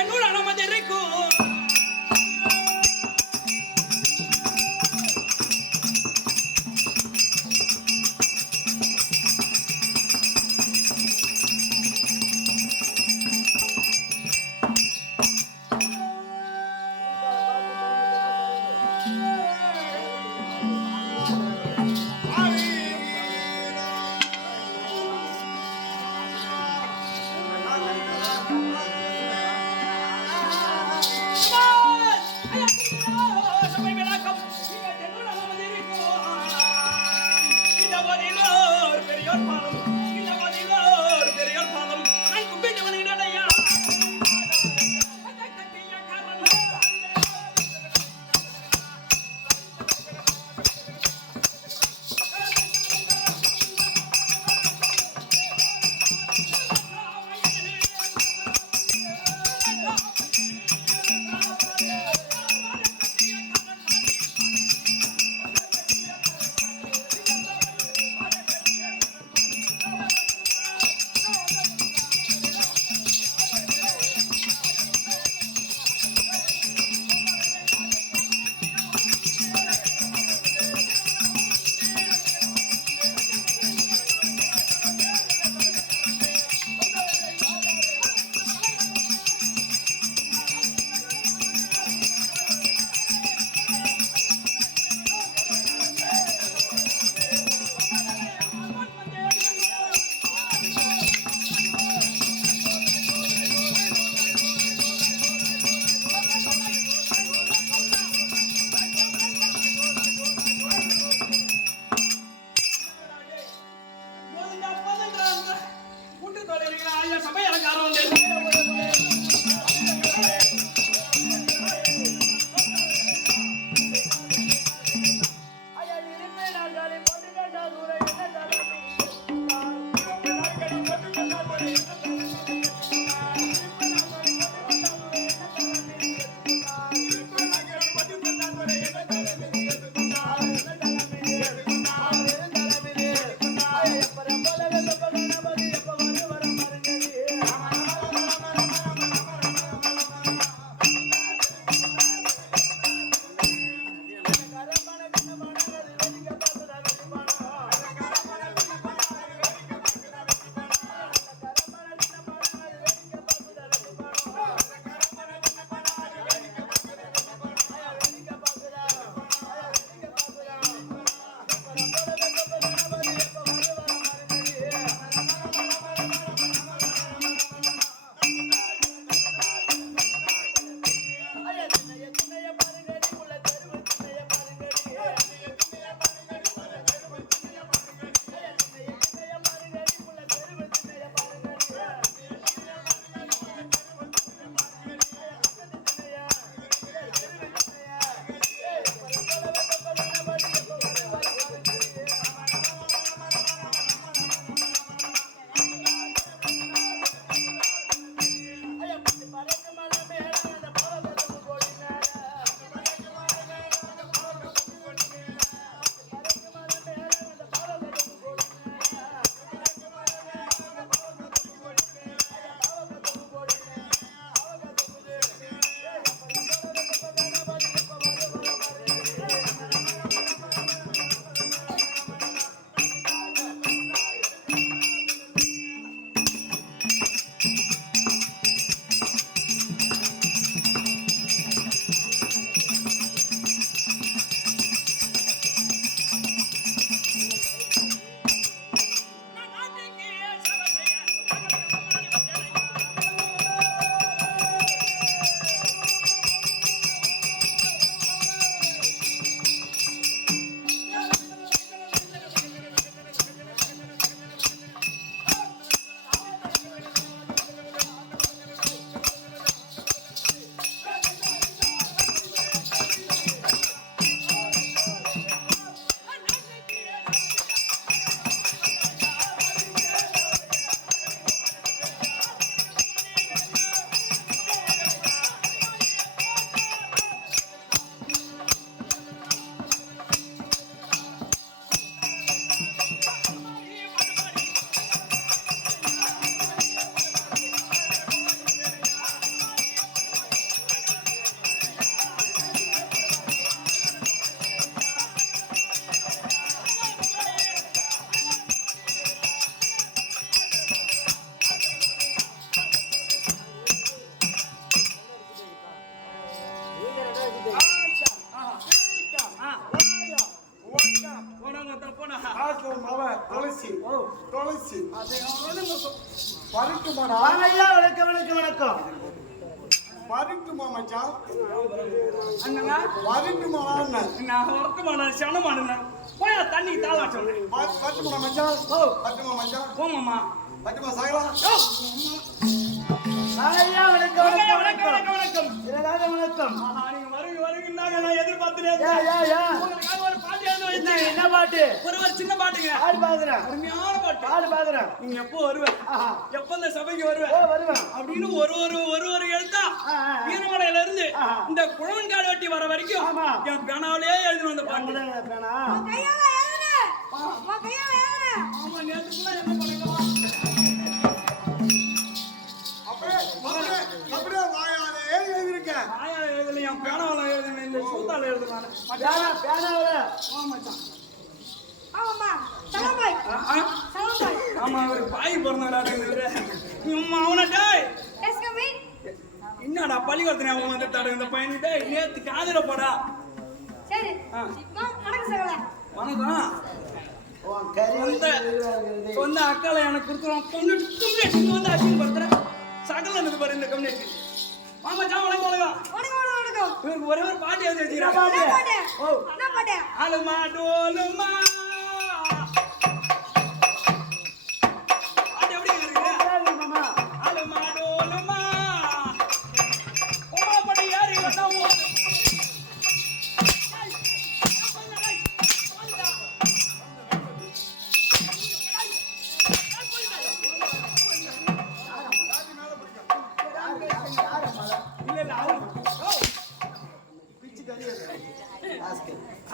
கண்ணூர் அனுமதி இருக்கும். வரட்டுமாடா? ஐயா வணக்கம் வணக்கம் வணக்கம். வரட்டுமா மச்சான்? அண்ணா வரட்டுமாடா அண்ணன்? நான் வரட்டுமாண்ணா சனமாண்ணா போய் தண்ணி தாளா சொல்றேன். வரட்டுமா மச்சான்? ஓ வரட்டுமா மச்சான்? போமாம்மா. வரட்டுமா சாகலா? ஐயா வணக்கம் வணக்கம் வணக்கம் வணக்கம் வணக்கம். எனக்காக வணக்கம். நீங்க வருவீங்கன்னாங்க நான் எதிர்பார்த்துட்டேன். உங்களுக்காக ஒரு பாட்டு எழுத வச்சேன். என்ன பாட்டு? ஒரு சின்ன பாட்டுங்க. பாடு பாக்குறேன். அருமையான பாட்டு. பாடு பாக்குறேன். நீங்க எப்போ வருவேன்? எப்ப இந்த சபைக்கு வருவேன்? வருவேன் அப்படின்னு ஒரு எழுத்தா வீரமலையில இருந்து இந்த குழவன்காடு வெட்டி வர வரைக்கும் என் பேனாவிலே எழுதின அந்த பாட்டு. பேனா ஆமா நேற்றுக்குள்ள என்ன பண்ணிக்கலாம்? அப்படியே வாயாலே எழுதியிருக்கேன். ஆயா எழுதல என் பேனாவில எழுதுனேன். இந்த சூத்தால எழுதுனானு. பேனாவில ஆமா அவரு பாய் பிறந்தாரு. அவன டேய் என்னடா பள்ளிக்கூடத்துல அவன் வந்துட்டாரு இந்த பையன்கிட்ட. நேத்து காதல போடா. வணக்கம். சொந்த அக்கால எனக்கு கொடுத்துருவோம். பொண்ணு வந்து அசிங்கப்படுத்துறேன். சகல எனக்கு பாரு இந்த கம்யூனிட்டி. மாமா ஜா வணக்கம் வணக்கம். இவருக்கு ஒரே ஒரு பாட்டு எழுதி வச்சுக்கிறாங்க. ஆளுமா டோலுமா பாட்டு எப்படி இருக்கு? ஆளுமா டோலுமா உமா படி யாரு வந்தா ஓடு.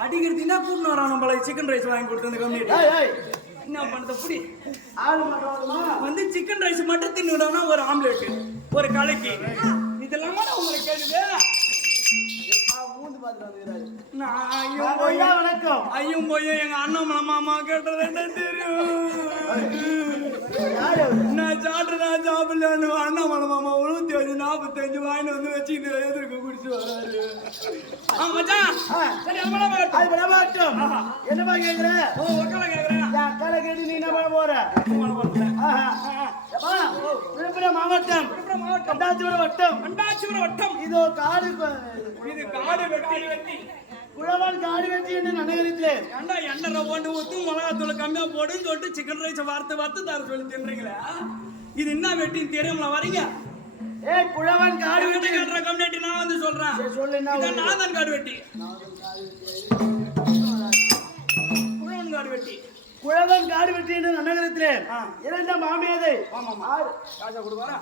அடிக்கிறது என்ன கூட்டின்னு வரான் நம்மள சிக்கன் ரைஸ் வாங்கி கொடுத்து அந்த கம்யூனிட்டி. என்ன பண்ணத புடி வந்து சிக்கன் ரைஸ் மட்டும் தின்னுடானா ஒரு ஆம்லெட் ஒரு கலக்கி இதெல்லாம் உங்களுக்கு கேக்குது. ஐயும் போய் எங்க அண்ணன் மாமா கேட்டது தெரியும். நான் சாப்பிடலான்னு அண்ணன் மாமா 45 வாங்கிட்டு வந்து வச்சுக்கிட்டு எதிர்க்க குடிச்சு வராரு. என்னமா கேக்குற? அக்கால கேட்டு நீ என்ன பண்ண போற? விழுப்புரம் மாவட்டம் கண்டாச்சிபுரம் வட்டம் இதோ காடு. இது காடு வெட்டி குழவன் காடு வெட்டி என்று நகரத்திலே எண்ணெய் போட்டு ஊத்து மிளகாத்தூள் கம்மியா போடுன்னு சொல்லிட்டு சிக்கன் ரைஸ் வறுத்து தர சொல்லி தின்றீங்களா? இது என்ன வெட்டின்னு தெரியுங்களா? வரீங்க குழவன் காடு வெட்டி கட்டுற கம்யூனிட்டி நான் வந்து சொல்றேன். நான் தான் காடு வெட்டி குழவன் காடு வெட்டி குழவன் காடு வெட்டி என்று நகரத்திலே இரண்ட மாமியாதை ராஜா கொடுப்பாரா?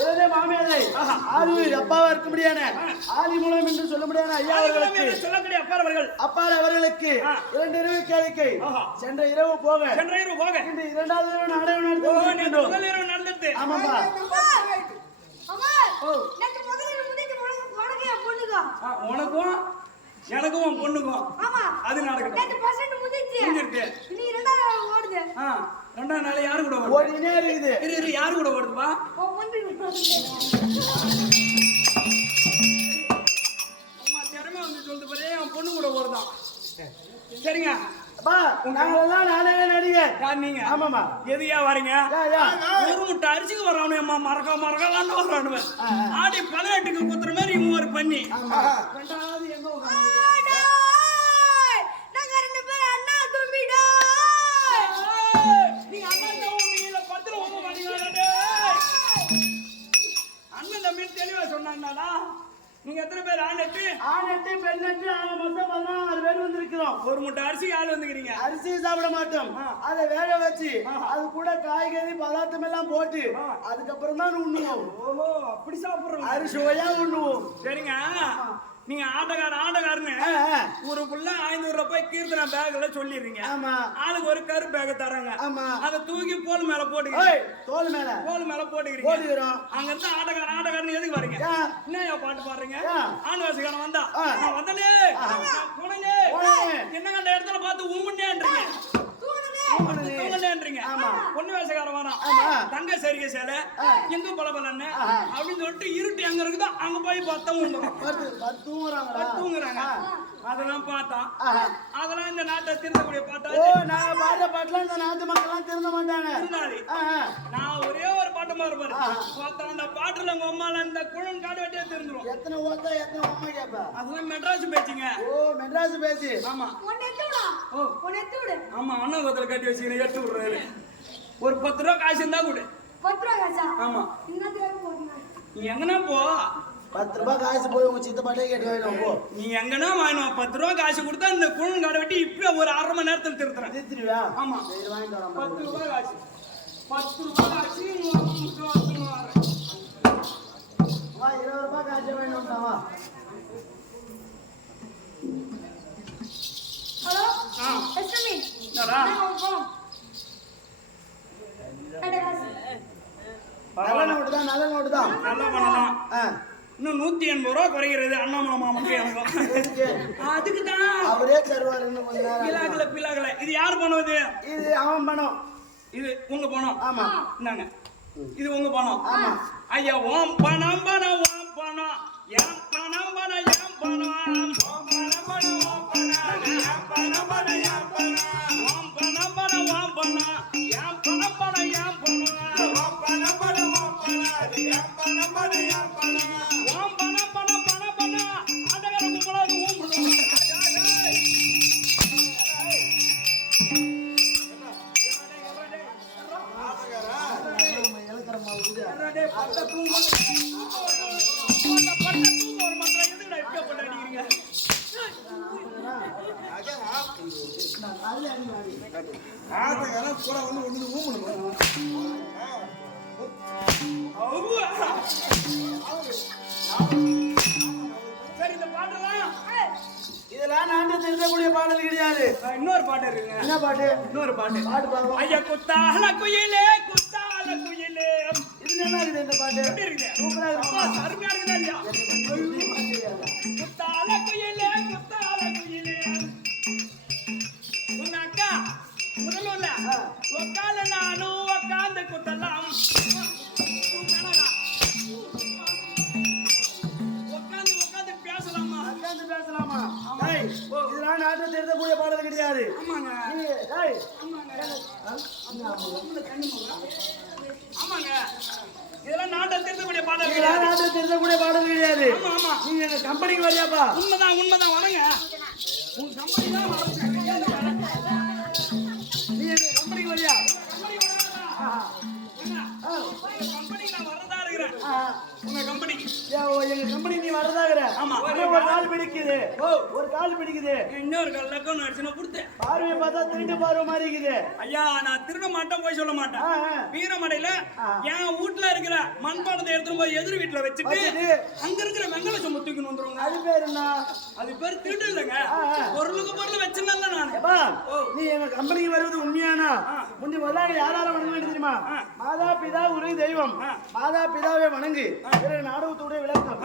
இரண்டே மாமியாதை ஆரூர் அப்பாவா இருக்க முடியான ஆதிமூலம் என்று சொல்ல முடியாத ஐயா அவர்களுக்கு சொல்லக்கூடிய அப்பார் அவர்களுக்கு 2 இரவு கேளிக்கை சென்ற இரவு போக இந்த இரண்டாவது இரவு நாடகம் நடந்தது. ஆமாப்பா உனக்கும் எனக்கும் உன் பொண்ணுக்கும் அது நடக்கட்டும். ரெண்டாம் நாள் யாரு கூட ஓடினே இருக்குது? யாரு கூட ஓடுதுப்பா? திறமை வந்து சொல்லுது பாரு என் பொண்ணு கூட ஓடுதான். சரிங்க நாங்கெல்லாம் நாடக நடிகர். நீங்க ஆமாமா எதுயா வரீங்க? ஒரு முட்டை அரிசிக்கு வரானுமா மறக்கலான்னு வரானுவன். ஆடி 18க்கு குத்துற மாதிரி இவங்க ஒரு பண்ணி ரெண்டாவது எங்க அண்ணன் தம்பி தெளிவா சொன்னாங்கடா. நீங்க எத்தனை பேர்? ஆணெட்டு பெண்ணெட்டு மொத்தம் 16 பேர் வந்திருக்கிறோம். ஒரு முட்டை அரிசி ஆள் வந்துக்கிறீங்க. அரிசி சாப்பிட மாட்டோம். அதை வேக வச்சு அது கூட காய்கறி பதார்த்தம் எல்லாம் போட்டு அதுக்கப்புறம் தான் உண்ணுவோம். ஓஹோ அப்படி சாப்பிடுறோம். அரிசியா உண்ணுவோம். சரிங்க நீங்க ஆட்டக்காரன்னு ஊருக்குள்ள 500 ரூபாய் கீர்த்தனா பேக்ல சொல்லிடுறீங்க. ஆளுக்கு ஒரு கரு பேக் தராங்க. அதை தூக்கி தோல் மேல போட்டுக்கிறீங்க. அங்க இருந்து ஆட்டக்காரன் எதுக்கு வரீங்க? என்ன பாட்டு பாடுறீங்க? ஆண் வாசிக்காரன் வந்தா வந்தனே போனே என்ன கண்ட இடத்துல பார்த்து ஊமுன்னேன்றீங்க. தூங்கண்டேன்றீங்க. ஆமா. பொண்ணு வேஷக்கார வரான். ஆமா. தங்க சரிகை சேலை எங்கும் பளபளன்னு அப்படின்னு சொல்லிட்டு இருட்டு எங்க இருக்குதோ அங்க போய் பார்த்தா தூங்குறாங்க. அதெல்லாம் பார்த்தா அதெல்லாம் இந்த நாட்டை திருந்தக்கூடிய பாட்டா. நாங்க பாடுற பாட்டுலாம் இந்த நாட்டு மக்கள் எல்லாம் திருந்த மாட்டாங்க. நான் ஒரே ஒரு பாட்டு மாதிரி பாரு. அந்த பாட்டுல உங்க அம்மால இந்த குழந்தை காடு வெட்டியா திருந்துரும். எத்தனை ஓட்டா எத்தனை அம்மா கேப்பா? அதெல்லாம் மெட்ராஸ் பேச்சுங்க. மெட்ராஸ் பேச்சு. ஆமா ஆமா அண்ணா கோத்துல கட்டி வச்சுக்கிறேன். எடுத்து விடுறாரு. ஒரு 10 ரூபா காசு இருந்தா கூட. 10 ரூபா காசா? ஆமா. நீ எங்கனா போ. 10 ரூபாய் காசு போய் உங்க சித்த பாட்டே கேட்டு வாங்கிடும் போ. நீ எங்கனா வாங்கினோம். 10 ரூபா காசு கொடுத்தா இந்த குழந்தை காடை வெட்டி இப்ப ஒரு 1/2 மணி நேரத்துல திருத்துறேன். திருத்திடுவியா? ஆமா. சரி வாங்கிட்டு வரேன். 10 ரூபா காசு 10 ரூபா காசு வா 20 ரூபாய் காசு வாங்கிட்டு வா. ஹலோ எஸ்எம்இ என்னடா நல்ல நோட்டு தான் நல்ல நோட்டு தான். நல்லா பண்ணலாம். இன்னும் 180 ரூபா குறைகிறது அண்ணாமலை மாமனுக்கு எனக்கும். அதுக்கு தான் அவரே தருவார். இன்னும் கொஞ்ச நேரம் பிலாகல இது யார் பண்ணுவது? இது அவன் பணம். இது உங்க பணம். ஆமா இந்தாங்க இது உங்க பணம். ஆமா ஐயா ஓம் பணம் பணம் ஓம் பணம் என் பணம் பணம் என் பணம் ஓம் பணம் பணம் ஓம் பணம் என் பணம் பணம் என் பணம் ஓம் பணம் பணம் ஓம் பணம் என் பணம் பணம் என் பணம் ஓம் பணம் பணம் ஓம் பணம் என் பணம் பணம் என் பணம் ஓம் பணம் பணம் பணம் பணம் ஆண்டவரே உங்களோட ஓம் பணம். பூரா வந்து ஒண்ணு ஊம்பணும். சரி இந்த பாட்டெல்லாம் இதெல்லாம் நாட்டு திருத்தக்கூடிய பாடல் கிடையாது. இன்னொரு பாட்டு இருக்குங்க. என்ன பாட்டு? இன்னொரு பாட்டு பாட்டு பாப்போம். ஐயா குத்தால குயிலே குத்தால குயிலே. இது என்ன இருக்குது இந்த பாட்டு? எப்படி இருக்குது? சூப்பரா இருக்கு. அருமையா இருக்குதா இல்லையா? குத்தால குயிலே குத்தால குயிலே. உங்க அக்கா முதல்ல உக்கால நானும் உக்காந்து குத்தலாம். உக்காந்து உக்காந்து பேசலாமா? உட்கார்ந்து பேசலாமா? ஏய், இதெல்லாம் நாட்டு திருத்தக்கூடிய பாடல் கிடையாது. ஆமாங்க ஏய், ஆமாங்க இதெல்லாம் நாட்டை திருத்தக்கூடிய பாடல் இதெல்லாம் நாட்டு திருத்தக்கூடிய பாடல் கிடையாது. ஆமா ஆமா நீங்க எங்க கம்பெனிக்கு வரியாப்பா? உண்மைதான் வரங்க. உங்க கம்பெனி தான் நீ எங்க கம்பெனிக்கு வரியா? கம்பெனிக்கு நான் வரதா இருக்கிறேன். உங்க கம்பெனிக்கு எங்க கம்பெனி நீ வரதாகிற? ஆமா. ஒரு கால் பிடிக்குது. ஒரு கால் பிடிக்குது. இன்னொரு லக்கம் அடிச்சுனா கொடுத்தேன். பார்வையை பார்த்தா திருட்டு பார்வை மாதிரி இருக்குது. ஐயா நான் திருட மாட்டேன் போய் சொல்ல மாட்டேன். வீரமடையில என் வீட்டுல இருக்கிற மண்பாடத்தை எடுத்துட்டு போய் எதிர் வீட்டுல வச்சுட்டு அங்க இருக்கிற வெங்கல சொம்பு தூக்கின்னு வந்துருவாங்க. அது பேர் என்ன? அது பேர் திருடு இல்லைங்க. பொருளுக்கு பொருள் வச்சுனால நான் நீ எங்க கம்பெனிக்கு வருவது உண்மையானா முந்தி முதலாக யாரால வணங்க வேண்டும் தெரியுமா? மாதா பிதா ஒரு தெய்வம். மாதா பிதாவை வணங்கு. நாடகத்துடைய விளக்கம்.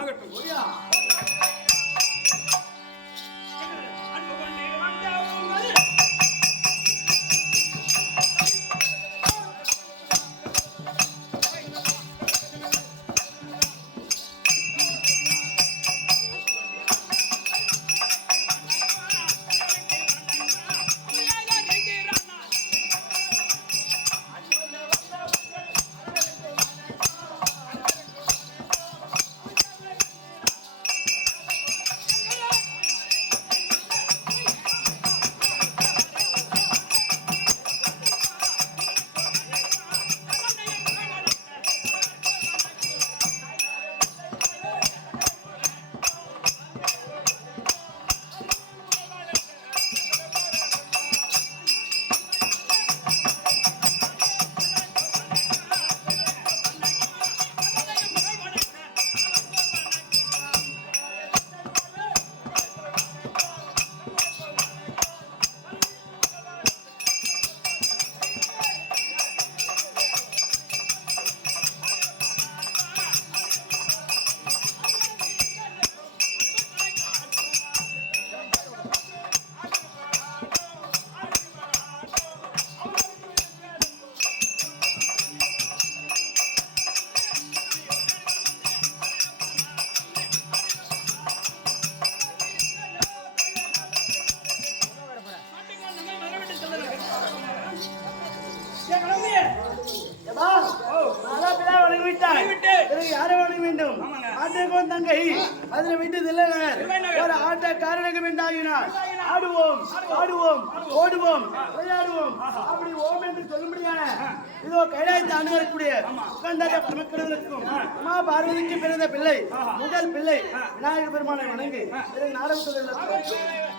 பிறகு யாரை வணங்க வேண்டும்? ஆமாங்க. ஆட்டோக்கோன் தங்கை அதில் விட்டு தில்லைநகர் ஒரு ஆட்டக்காரனுக்கு வேண்டாகினார். ஆடுவோம் ஆடுவோம் ஓடுவோம் விளையாடுவோம் அப்படி ஓம் என்று சொல்லும்படியான இதோ கைலாயத்தை ஆண்டு வரக்கூடிய உட்கார்ந்தாட்ட பரமக்கடவுளுக்கும் உமா பார்வதிக்கு பிறந்த பிள்ளை முதல் பிள்ளை விநாயகர் பெருமானை வணங்கி பிறகு நாடகத்தில்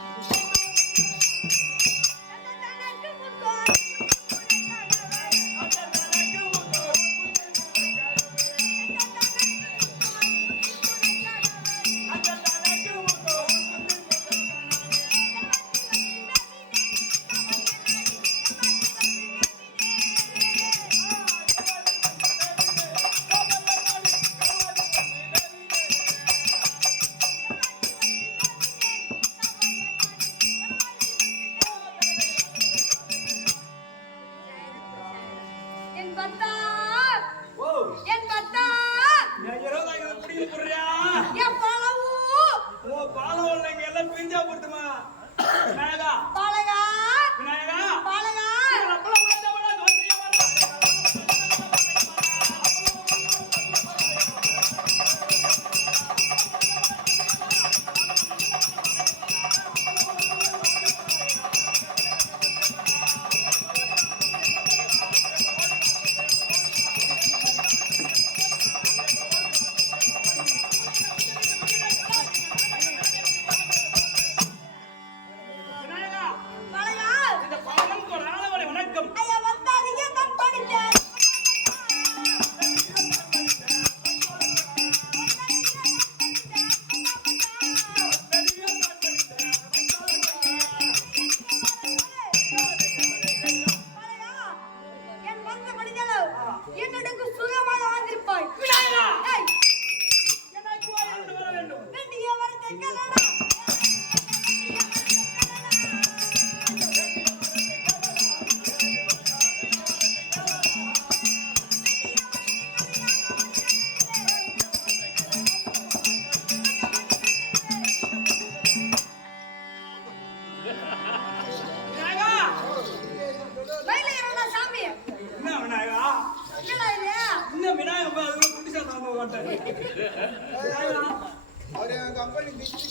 அவரு கம்பெனி டிஸ்ட்ரி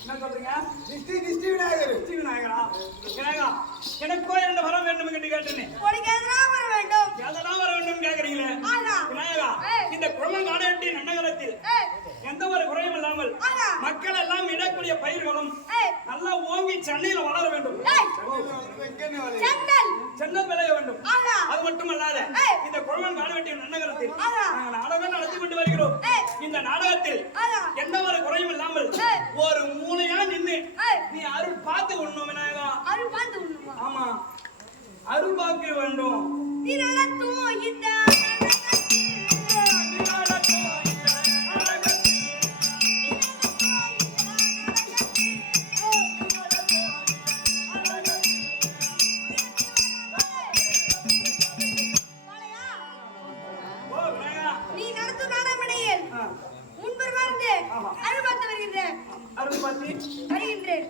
என்ன சொல்றீங்க? டிஸ்ட்ரி விநாயகர் எனக்கோ என்ன வரம் வேண்டும் என்று கேட்டேன். எதெல்லாம் வர வேண்டும் கேக்குறீங்களே விநாயகா, இந்த குளம் காடட்டி நன்னகரத்தில் எந்த ஒரு குறையும் இல்லாமல் மக்கள் எல்லாம் இடக்கூடிய பயிர்களும் நல்லா ஓங்கி சென்னையில வளர வேண்டும், சென்னல் விளைய வேண்டும். அது மட்டுமல்லாத இந்த குளம் காடட்டி நன்னகரத்தில் நாடகம் நடத்தி கொண்டு வருகிறோம். இந்த நாடகத்தில் எந்த ஒரு குறையும் இல்லாமல் ஒரு மூளையா நின்று நீ அருள் பார்த்து கொள்ளணும் விநாயகா. ஆமா, அருள் பார்க்க வேண்டும்.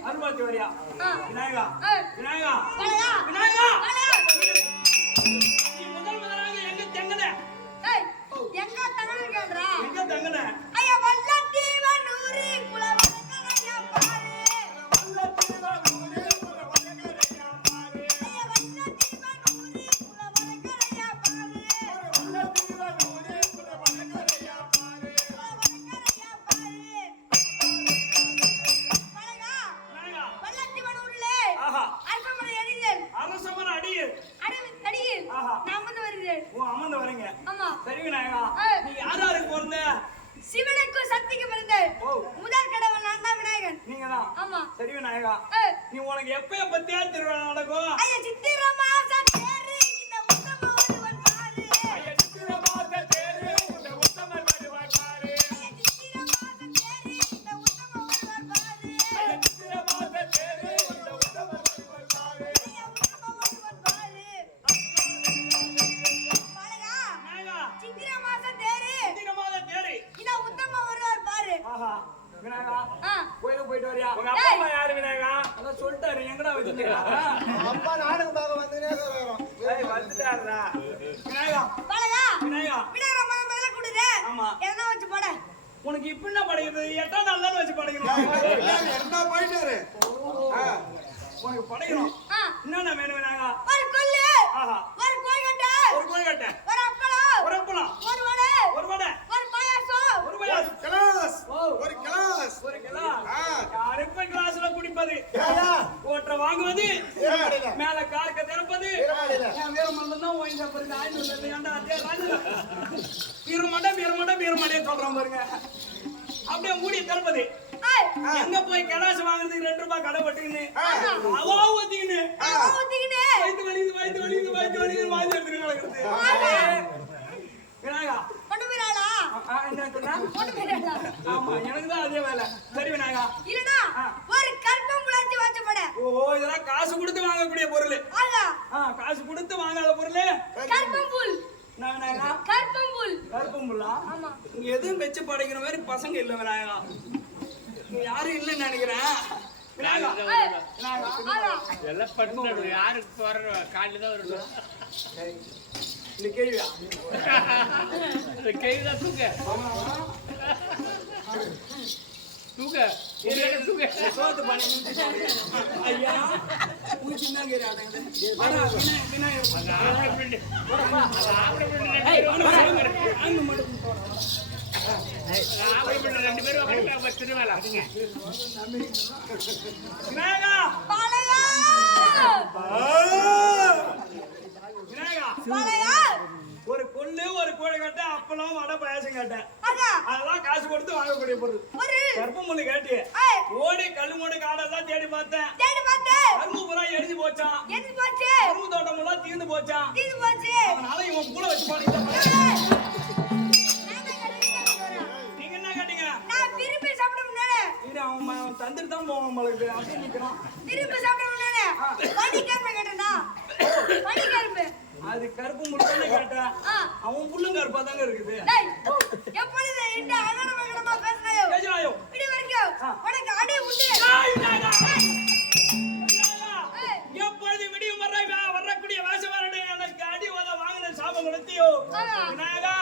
அருள்பாத்தி வரியா விநாயகா? விநாயகா விநாயகா, நீ முதல் முதலாக எங்க தங்கன? எங்க தங்கன கேக்குறா? எங்க தங்கன? ஐயா வல்லத்தீவன் ஊரி குலவரங்களையா பாரு. வல்லத்தீவன் ஊரி குலவரங்களையா பாரு. ஐயா வல்லத்தீவன் ஊரி குலவரங்களையா பாரு. வல்லத்தீவன் ஊரி குலவரங்களையா பாரு. குலவரங்களையா பாரு. பலகா வல்லத்தீவன் ஊரிலே அரசமர அடியில் அரசமர அடியில் நான் வந்து வருகிறேன். ஓ, அமர்ந்து வரீங்க. ஆமா. சரி விநாயகா, நீ யாருக்கு பிறந்த? சிவனுக்கு சக்திக்கு பிறந்த முதல் கடவுள் நான் தான் விநாயகன். நீங்க தான்? ஆமா. சரி விநாயகா, நீ உனக்கு எப்ப பத்தியா திருவிழா நடக்கும்? ஐயா சித்திரை மாசம் தேரு இந்த உத்தம ஒருவன் பாரு. ஐயா சித்திரை மாசம் தேரு இந்த உத்தம ஒருவன் பாரு. ஐயா சித்திரை மாசம் தேரு இந்த உத்தம ஒருவன் பாரு. ஐயா சித்திரை மாசம் தேரு இந்த உத்தம ஒருவன் பாரு. ஐயா உத்தம ஒருவன் பாரு. பலகா விநாயகா, சித்திரை மாசம் தேரு சித்திரை மாசம் தேரு இந்த உத்தம ஒருவன் பாரு. ஆஹா விநாயகா, ஆ கோயிலுக்கு போயிட்டு வரியா? உங்க அப்பா அம்மா யாரு விநாயகா? அதான் சொல்லிட்டாரு, எங்கடா வச்சிருக்கா? அப்பா நாடகம் பார்க்க வந்துனே இருக்கிறோம். வந்துட்டாருடா விநாயகா. பலகா விநாயகா, விநாயகர் முதல்ல ஆமா. எதனா வச்சு போட. உனக்கு இப்ப என்ன படைக்கிறது? 8ஆம் நாள் தானே வச்சு படைக்கணும். என்ன போயிட்டாரு உனக்கு படைக்கணும். ஆ. என்னென்ன வேணும் நாங்க? ஒரு கொள்ளு. ஆஹா. ஒரு கோழிக்கட்டை. ஒரு கோழிக்கட்டை. ஒரு அப்பளம். ஒரு அப்பளம். ஒரு வடை. ஒரு வடை. ஒரு பாயாசம். ஒரு பாயாசம். கிளாஸ் ஓ. ஒரு கிளாஸ் ஒரு கிளாஸ். ஆ. யாரு இப்ப கிளாஸ்ல குடிப்பது? ஓட்டரை வாங்குவது, மேல கார்க்க திறப்பது. என் வீர மண்டலம் தான் ஓய்ந்து சாப்பிடுறது. ஆயிரம் இல்லை ஏன்டா அதே ராஜா வீரமாட்டே சொல்றான் பாருங்க. அப்படியே மூடி திறப்பது. ஏய். எங்க போய் கலாசு வாங்குறதுக்கு 2 ரூபாய் கடை பட்டுக்கின்னு அவா ஊத்திக்கின்னு ஊத்திக்கினே. வயிற்று வலிக்குது வாந்தி எடுத்துட்டு கிடக்குறது. விநாயகா. கொண்டு போயிடாளா? என்ன சொன்னா? கொண்டு போயிடாளா? ஆமா, எனக்கு தான் அதே வேலை. சரி விநாயகா. இல்லடா. ஒரு கற்பம் புலாச்சி வச்சு போட. ஓ, இதெல்லாம் காசு கொடுத்து வாங்கக்கூடிய பொருள். ஆகா. காசு கொடுத்து வாங்காத பொருள். கற்பம் புல். நான் விநாயகா. கற்பம் புல். கருப்பம்புல்லா. ஆமா. இங்க எதுவும் வச்சு படைக்கிற மாதிரி பசங்க இல்ல விநாயகா. இங்க யாரும் இல்லைன்னு நினைக்கிறேன். விநாயகா. ஏய். விநாயகா. ஆகா. எல்லாம் பட்டு யாருக்கு வர காலையில் தான் வரணும் இந்த கேள்வியா? இந்த கைதான் தூக்க தூக்க தூக்க சோத்து பண்ணி நிறுத்தி சொல்லு. ஐயா, உங்க சின்ன கேரியாடுங்க. ஆனா விநாயகர் அந்த ஆம்பளை அங்க மட்டும் போறோம். ரெண்டு பேரும் திருவேலா விநாயகா. பாலையா. விநாயகா. பாலையா. ஒரு கொள்ளு, ஒரு கோழி கட்டை, அப்பளம், வடை, பாயாசம் கேட்டேன். ஆகா. அதெல்லாம் காசு கொடுத்து வாங்கக்கூடிய பொருள். ஒரு. கற்பமுள்ளு கேட்டு ஏய். ஓடி கல்லு மூடு காடெல்லாம் தேடி பார்த்தேன். தேடி பாத்து. கரும்பு பூரா எரிஞ்சு போச்சான். எது போச்சு? கரும்பு தோட்டம் எல்லாம் தீர்ந்து போச்சான். இது போச்சு. அதனால இவன் கூட வச்சு பாடிட்டான். ஏய். நான் தான் கடைக்கு போறேன். நீங்க என்ன கேட்டீங்க? நான் விரும்பி சாப்பிட முன்னாடி. இது அவன் தந்துட்டு தான் போவான் உங்களுக்கு. அப்படியே நிக்கிறான். விரும்பி சாப்பிட முன்னாடி. பனிக்கரும்பு கேட்டேனா? பனிக்கரும்பு. அது கருப்பு முழுதானே கேட்டேன். ஆ. அவன் புள்ளும் கருப்பா தாங்க இருக்குது. டேய். எப்பொழுது இந்த அகடமகடமா பேசுறாயோ? பேசுறாயோ? இது வரைக்கும் ஆ. உனக்கு அடி உண்டு. ஏய், விநாயகா. ஏய். விநாயகா. ஏய். எப்பொழுது விடியும் வரக்கூடிய வேஷவாரனை எனக்கு அடி உத வாங்கின சாபம் கொடுத்தியோ ஆமா. விநாயகா.